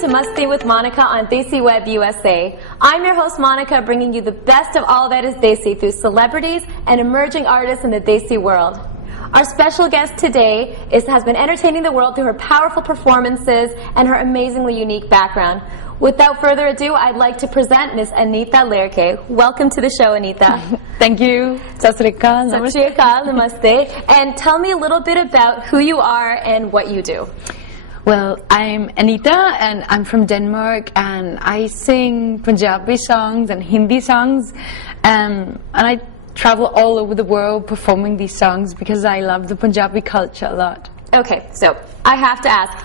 to Masti with Monica on DesiwebUSA. I'm your host Monica, bringing you the best of all that is Desi through celebrities and emerging artists in the Desi world. Our special guest today has been entertaining the world through her powerful performances and her amazingly unique background. Without further ado, I'd like to present Miss Anita Lerche. Welcome to the show, Anita. Thank you. Sat Sri Akal. Sat Sri Akal, namaste. And tell me a little bit about who you are and what you do. Well, I'm Anita and I'm from Denmark, and I sing Punjabi songs and Hindi songs, and I travel all over the world performing these songs because I love the Punjabi culture a lot. Okay, so I have to ask,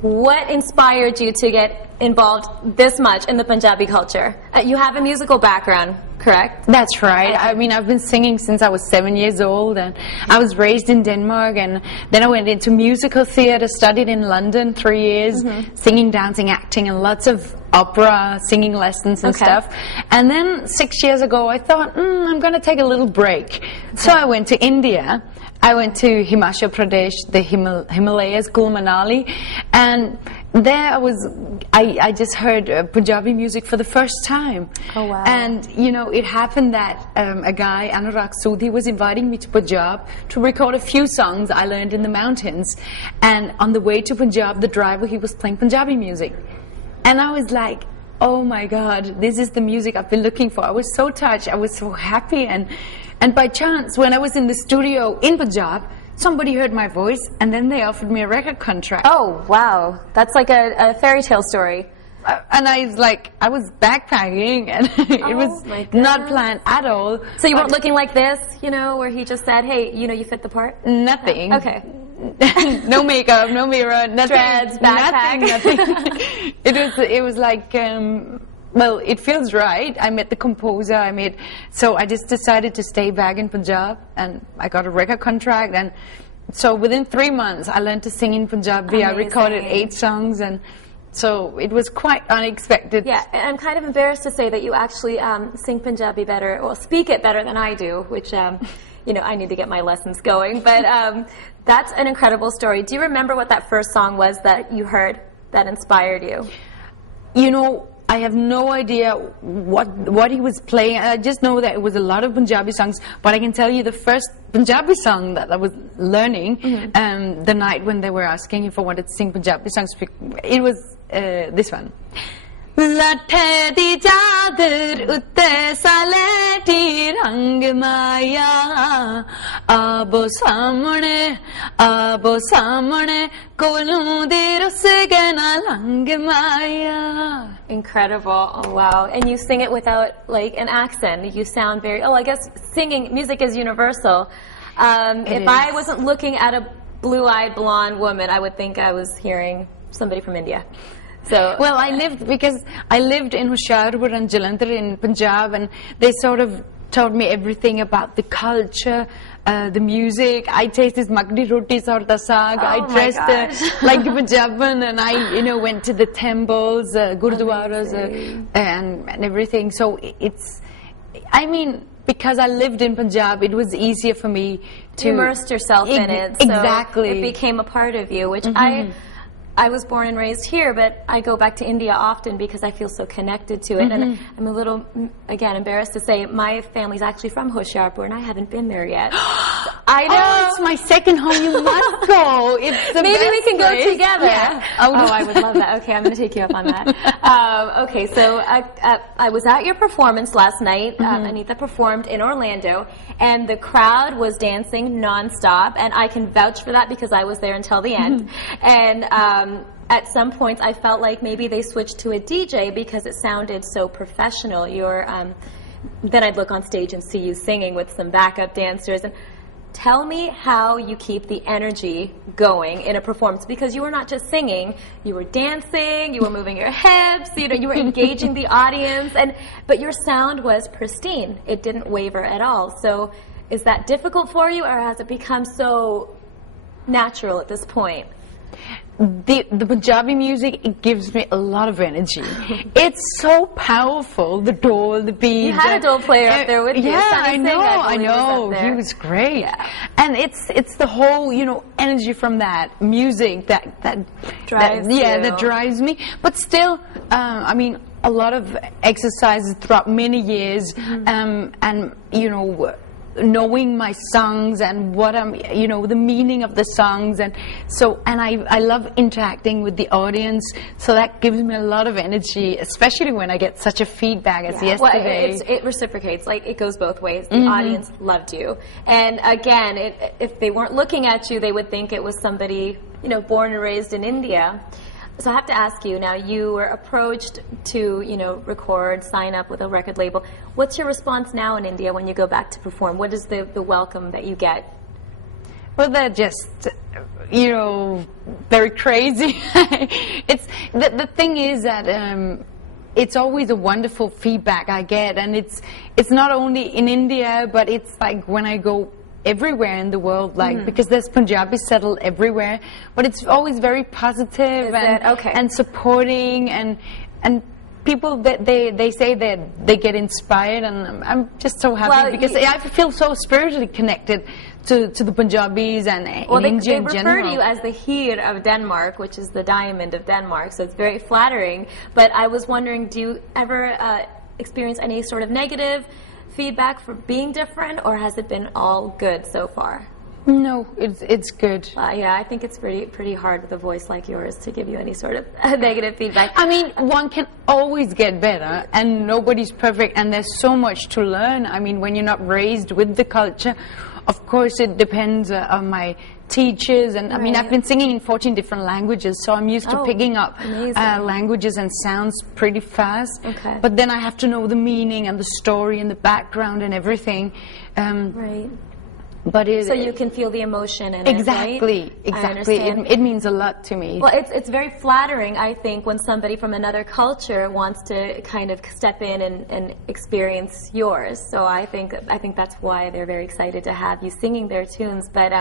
what inspired you to get involved this much in the Punjabi culture? You have a musical background, correct? That's right. I mean, I've been singing since I was 7 years old, and I was raised in Denmark, and then I went into musical theatre, studied in London 3 years, singing, dancing, acting, and lots of opera, singing lessons and stuff. And then 6 years ago, I thought, I'm going to take a little break. So I went to India. I went to Himachal Pradesh, the Himalayas, Kul Manali, and there I just heard Punjabi music for the first time. Oh, wow. And, you know, it happened that a guy, Anurag Sudhi, was inviting me to Punjab to record a few songs I learned in the mountains. And on the way to Punjab, the driver, he was playing Punjabi music. And I was like, oh my God, this is the music I've been looking for. I was so touched, I was so happy, and by chance, when I was in the studio in Punjab, somebody heard my voice, and then they offered me a record contract. Oh, wow. That's like a fairy tale story. And I was backpacking, and it was not planned at all. So you weren't looking like this, you know, where he just said, hey, you know, you fit the part? Nothing. No. Okay. No makeup, no mirror, nothing. Dreads, backpack. Nothing. It was like, well, it feels right. I met the composer, so I just decided to stay back in Punjab, and I got a record contract, and so within 3 months I learned to sing in Punjabi. Amazing. I recorded 8 songs, and so it was quite unexpected. Yeah, and I'm kind of embarrassed to say that you actually sing Punjabi better, or speak it better than I do, which, you know, I need to get my lessons going, but that's an incredible story. Do you remember what that first song was that you heard that inspired you? You know, I have no idea what he was playing. I just know that it was a lot of Punjabi songs, but I can tell you the first Punjabi song that I was learning the night when they were asking if I wanted to sing Punjabi songs, it was this one. Lathe di chadar utte saleti rang maya abo samne kolon de rusgana lang maya. Incredible. Oh, wow. And you sing it without like an accent. You sound very, I guess music is universal. If I wasn't looking at a blue-eyed blonde woman, I would think I was hearing somebody from India. So, well, I lived in Hoshiarpur and Jalandhar in Punjab, and they sort of taught me everything about the culture, the music. I tasted magdi roti sarda saag. I dressed like a Punjaban, and I, you know, went to the temples, gurdwaras, and everything. So because I lived in Punjab, it was easier for me to immerse yourself in it. So exactly. It became a part of you, which I was born and raised here, but I go back to India often because I feel so connected to it. And I'm a little, again, embarrassed to say my family's actually from Hoshiarpur, and I haven't been there yet. I know. Oh, it's my second home. You must go. It's the Maybe we can place. go together. Yeah. Oh, I would love that. Okay, I'm going to take you up on that. Okay, so I was at your performance last night. Anita performed in Orlando, and the crowd was dancing nonstop, and I can vouch for that because I was there until the end. And at some points, I felt like maybe they switched to a DJ because it sounded so professional. Then I'd look on stage and see you singing with some backup dancers. And tell me how you keep the energy going in a performance, because you were not just singing, you were dancing, you were moving your hips, you know, you were engaging the audience, but your sound was pristine. It didn't waver at all. So is that difficult for you, or has it become so natural at this point? the Punjabi music, it gives me a lot of energy. It's so powerful, the dole, the beat. You had a dole player up there with you. Yeah, I know. He was great. Yeah. And it's the whole, you know, energy from that music that drives that drives me. But still, I mean, a lot of exercises throughout many years, and, you know, knowing my songs and what you know, the meaning of the songs, and I love interacting with the audience, so that gives me a lot of energy, especially when I get such a feedback as yesterday. Well, it reciprocates, like it goes both ways. The audience loved you, and again, if they weren't looking at you, they would think it was somebody, you know, born and raised in India. So I have to ask you, now you were approached to, you know, record, sign up with a record label. What's your response now in India when you go back to perform? What is the welcome that you get? Well, they're just, you know, very crazy. It's the thing is that it's always a wonderful feedback I get, and it's not only in India, but it's like when I go everywhere in the world, like, because there's Punjabi settled everywhere, but it's always very positive and supporting, and people that they say that they get inspired, and I'm just so happy because I feel so spiritually connected to the Punjabis and India in general. They refer to you as the Heer of Denmark, which is the diamond of Denmark, so it's very flattering. But I was wondering, do you ever experience any sort of negative feedback for being different, or has it been all good so far? No, it's good. Yeah, I think it's pretty hard with a voice like yours to give you any sort of negative feedback. I mean, one can always get better, and nobody's perfect, and there's so much to learn. I mean, when you're not raised with the culture, of course it depends on my teachers, and I mean, I've been singing in 14 different languages, so I'm used to picking up languages and sounds pretty fast. Okay. But then I have to know the meaning and the story and the background and everything. Right. But so you can feel the emotion in exactly, it, right? Exactly. It means a lot to me. Well, it's very flattering, I think, when somebody from another culture wants to kind of step in and experience yours. So I think that's why they're very excited to have you singing their tunes. But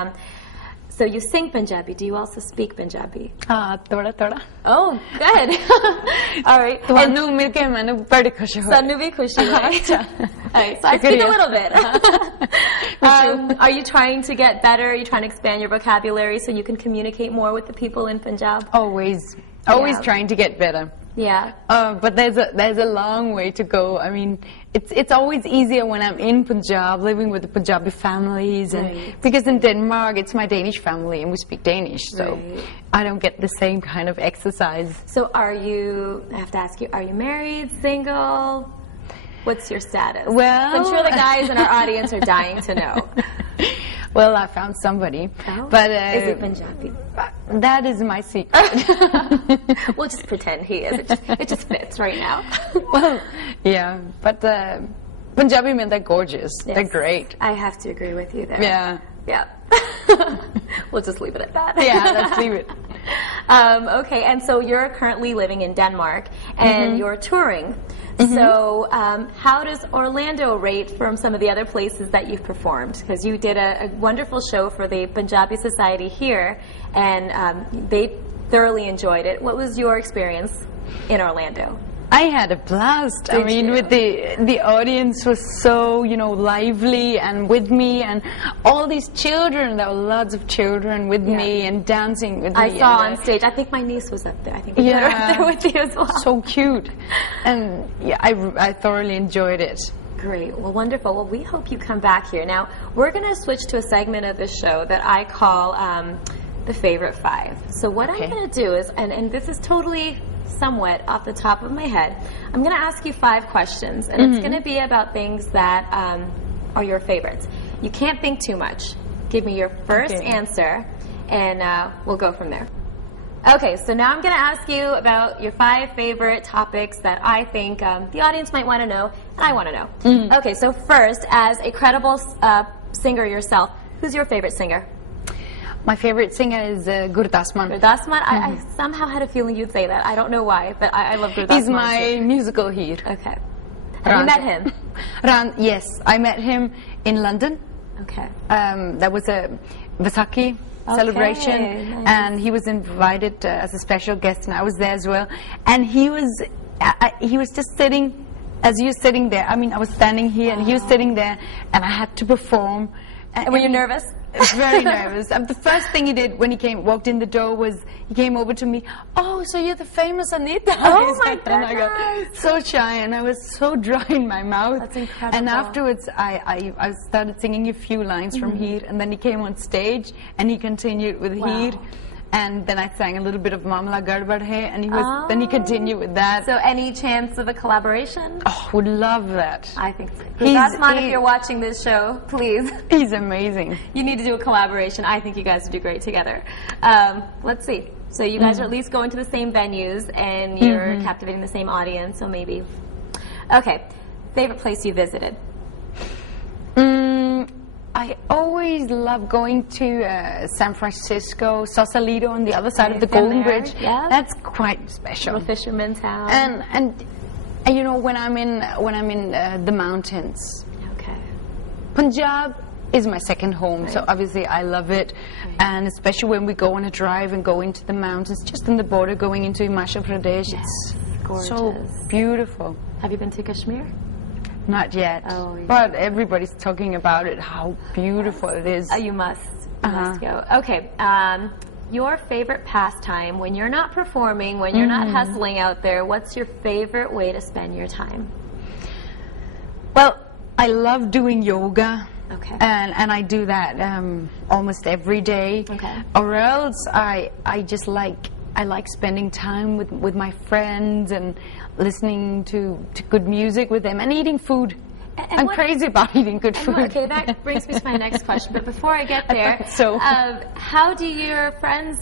so you sing Punjabi. Do you also speak Punjabi? Thoda. Oh, good. All right. ਤੁਹਾਨੂੰ ਮਿਲ ਕੇ ਮੈਨੂੰ ਬੜੀ ਖੁਸ਼ੀ ਹੋਈ. ਸਾਨੂੰ ਵੀ ਖੁਸ਼ੀ ਹੋਈ. All right, so I speak a little bit. Are you trying to get better? Are you trying to expand your vocabulary so you can communicate more with the people in Punjab? Always trying to get better. Yeah. But there's a long way to go. I mean, it's always easier when I'm in Punjab, living with the Punjabi families, and because in Denmark it's my Danish family and we speak Danish, so I don't get the same kind of exercise. So I have to ask you, are you married, single? What's your status? Well, I'm sure the guys in our audience are dying to know. Well, I found somebody. Oh. But is it Punjabi? That is my secret. We'll just pretend he is. It just fits right now. Well, yeah, but Punjabi men, they're gorgeous. Yes. They're great. I have to agree with you there. Yeah. Yeah. We'll just leave it at that. Yeah, let's leave it. Okay, and so you're currently living in Denmark, and you're touring. So how does Orlando rate from some of the other places that you've performed? Because you did a wonderful show for the Punjabi Society here, and they thoroughly enjoyed it. What was your experience in Orlando? I had a blast. I mean, with the audience was so, you know, lively and with me, and all these children. There were lots of children with me and dancing with me. I saw on stage. I think my niece was up there. I think they were up there with you as well. So cute, and yeah, I thoroughly enjoyed it. Great. Well, wonderful. Well, we hope you come back here. Now, we're going to switch to a segment of the show that I call the Favorite Five. So what I'm going to do is, and this is totally somewhat off the top of my head, I'm going to ask you 5 questions, and it's going to be about things that are your favorites. You can't think too much. Give me your first answer, and we'll go from there. Okay, so now I'm going to ask you about your 5 favorite topics that I think the audience might want to know, and I want to know. Okay, so first, as a credible singer yourself, who's your favorite singer? My favorite singer is Gurdas Man. Gurdas Man? I somehow had a feeling you'd say that. I don't know why, but I love Gurdas Man. He's my musical hero. Okay. Have you met him? Yes, I met him in London. Okay. That was Vaisakhi celebration, nice. and he was invited as a special guest, and I was there as well. And he was just sitting, as you're sitting there. I mean, I was standing here, and he was sitting there, and I had to perform. Were you nervous? Very nervous. The first thing he did when he walked in the door was he came over to me. Oh, so you're the famous Anita? Oh my goodness! And I got so shy, and I was so dry in my mouth. That's incredible. And afterwards, I started singing a few lines from Heer, and then he came on stage and he continued with Heer. And then I sang a little bit of Mamla Garbad Hai, and then he continued with that. So any chance of a collaboration? Oh, would love that. I think so. If you're watching this show, please. He's amazing. You need to do a collaboration. I think you guys would do great together. Let's see. So you guys are at least going to the same venues, and you're captivating the same audience, so maybe. Okay. Favorite place you visited? I always love going to San Francisco, Sausalito, on the other side of the Golden Bridge. Yeah. That's quite special. A fisherman town. And you know, when I'm in the mountains. Okay. Punjab is my second home, so obviously I love it, and especially when we go on a drive and go into the mountains, just on the border, going into Himachal Pradesh. Yes, it's gorgeous. so beautiful. Have you been to Kashmir? Not yet, but everybody's talking about it, how beautiful it is. You must go. Okay, your favorite pastime when you're not performing, when you're not hustling out there, what's your favorite way to spend your time? Well, I love doing yoga. Okay. And I do that almost every day. Okay. Or else I like spending time with my friends and listening to good music with them and eating food. I'm crazy about eating good food. Okay, that brings me to my next question. But before I get there, how do your friends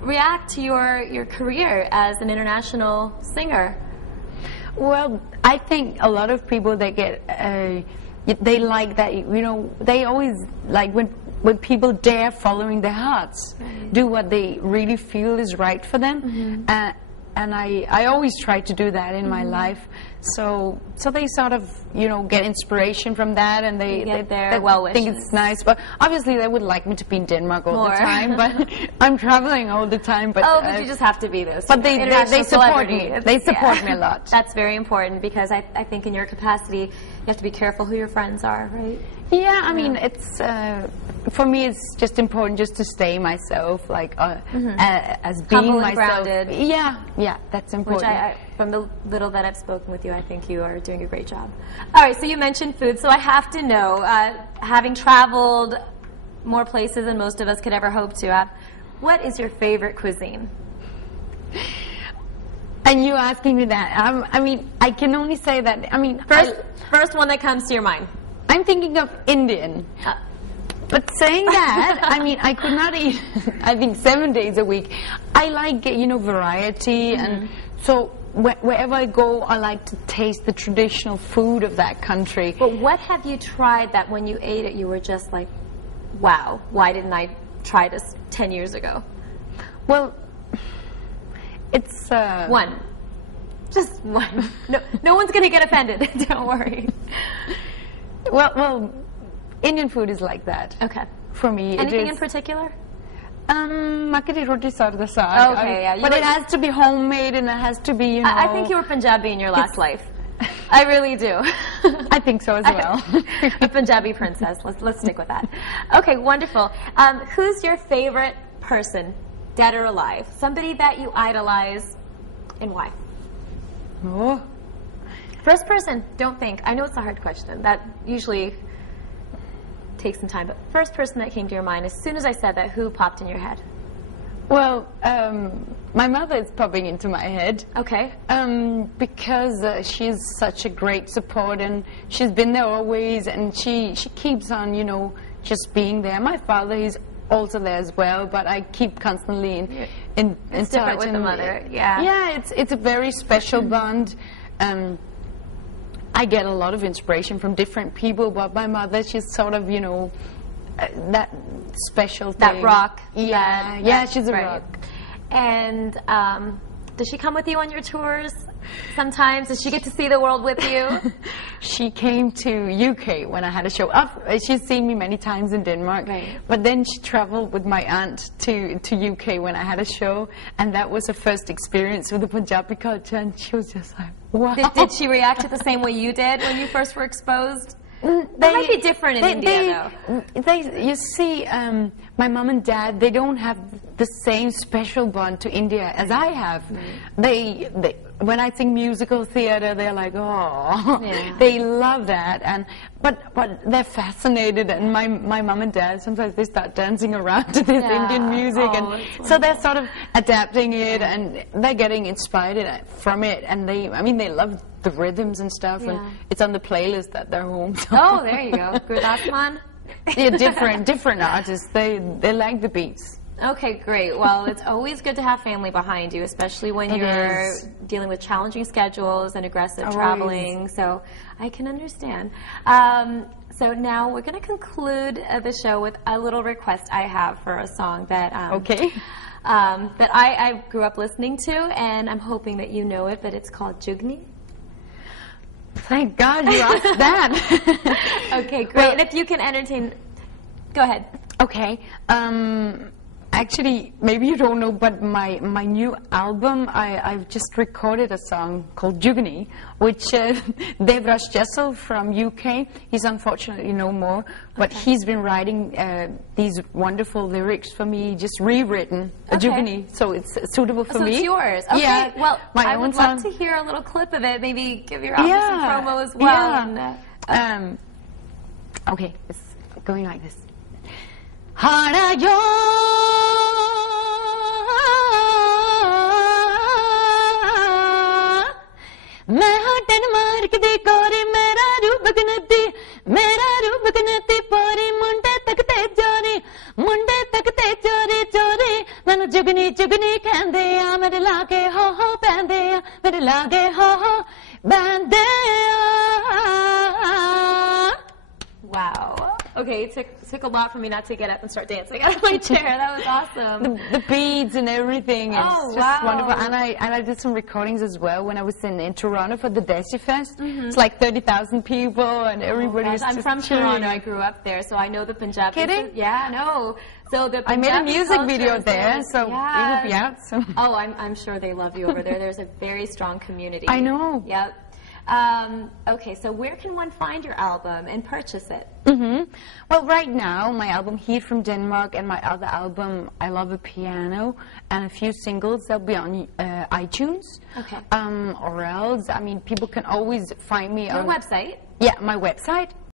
react to your career as an international singer? Well, I think a lot of people, they get they like that, you know, they always like when people dare following their hearts, do what they really feel is right for them. And I always try to do that in my life. So they sort of, you know, get inspiration from that, and they think it's nice. But obviously they would like me to be in Denmark all the time, but I'm traveling all the time. But but you just have to be this. But they support me. They support me a lot. That's very important, because I think in your capacity, you have to be careful who your friends are, right? Yeah, I mean, it's for me, it's just important just to stay myself, like as being humble myself. And grounded. Yeah, that's important. Which from the little that I've spoken with you, I think you are doing a great job. All right, so you mentioned food, so I have to know, having traveled more places than most of us could ever hope to, what is your favorite cuisine? And you asking me that? I mean, I can only say that. I mean, first one that comes to your mind. I'm thinking of Indian. But saying that, I mean, I could not eat, I think, 7 days a week. I like, you know, variety, and so wherever I go, I like to taste the traditional food of that country. But what have you tried that when you ate it, you were just like, wow, why didn't I try this 10 years ago? Well, it's... One. Just one. No one's going to get offended. Don't worry. Well, Indian food is like that. Okay. For me, anything in particular? Makati roti sarda saag. Okay, yeah. But it has to be homemade, and it has to be, you know... I think you were Punjabi in your last life. I really do. I think so as well. A Punjabi princess. Let's stick with that. Okay, wonderful. Who's your favorite person, dead or alive? Somebody that you idolize, and why? Oh. First person, don't think. I know it's a hard question. That usually takes some time. But first person that came to your mind, as soon as I said that, who popped in your head? Well, my mother is popping into my head. Okay. Because she's such a great support, and she's been there always, and she keeps on, you know, just being there. My father, he's also there as well, but I keep constantly in it's touch. Different with the mother, yeah. Yeah, it's a very special bond. I get a lot of inspiration from different people, but my mother, she's sort of, you know, that special thing. That rock. Yeah, she's a rock. And Does she come with you on your tours sometimes? Does she get to see the world with you? She came to UK when I had a show. She's seen me many times in Denmark, Right. but then she traveled with my aunt to UK when I had a show, and that was her first experience with the Punjabi culture, and she was just like, wow. Did she react it the same way you did when you first were exposed? It might be different in India, though. You see, my mom and dad, they don't have the same special bond to India as I have. They when I sing musical theater, they're like, oh, Yeah. they love that. But they're fascinated, and my mom and dad, sometimes they start dancing around to this Yeah. Indian music, Oh, and that's so they're sort of adapting it, and they're getting inspired from it, and they love the rhythms and stuff, and Yeah. it's on the playlist at their home. So. Oh, there you go. Gurdasman? Yeah, different artists. They like the beats. Okay, great. Well, it's always good to have family behind you, especially when It you're is. dealing with challenging schedules and aggressive Always. traveling. So I can understand. So now we're going to conclude the show with a little request I have for a song that Okay. that I grew up listening to, and I'm hoping that you know it. But it's called Jugni. Thank God you asked that. Okay, great. Well- And if you can entertain, go ahead. Okay. Actually, maybe you don't know, but my new album, I've just recorded a song called Jugni, which Devraj Jessel from UK, he's unfortunately no more, but he's been writing these wonderful lyrics for me, just rewritten, Okay. Jugni, so it's suitable for So me. it's yours. Okay. Yeah, Well, my I own would song. love to hear a little clip of it. Maybe give your album some promo as well. Yeah. And, Okay, it's going like this. Hara yo मैं Denmark दी कोरी मेरा रूप गनती पोरी मुंडे तकते चोरी मैनू जुगनी जुगनी कहंदे आ मेरे लागे हो पैंदे आ मेरे लागे हो बैंदे आ wow. Okay, it took a lot for me not to get up and start dancing out of my chair. That was awesome. the beads and everything is Oh, just wow. wonderful. And I did some recordings as well when I was in Toronto for the DesiwebUSA. It's like 30,000 people and everybody was I'm just from cheering. Toronto. I grew up there, so I know the Punjabi. Kidding? Yeah, no. So the I made a Punjabi music culture video is there, so yeah. it will be out soon. Oh, I'm sure they love you over there. There's a very strong community. I know. Yep. Okay, so where can one find your album and purchase it? Well, right now, my album Here from Denmark and my other album, I Love a Piano, and a few singles, they'll be on iTunes. Okay. Or else, I mean, people can always find me Your on... website? Yeah, my website,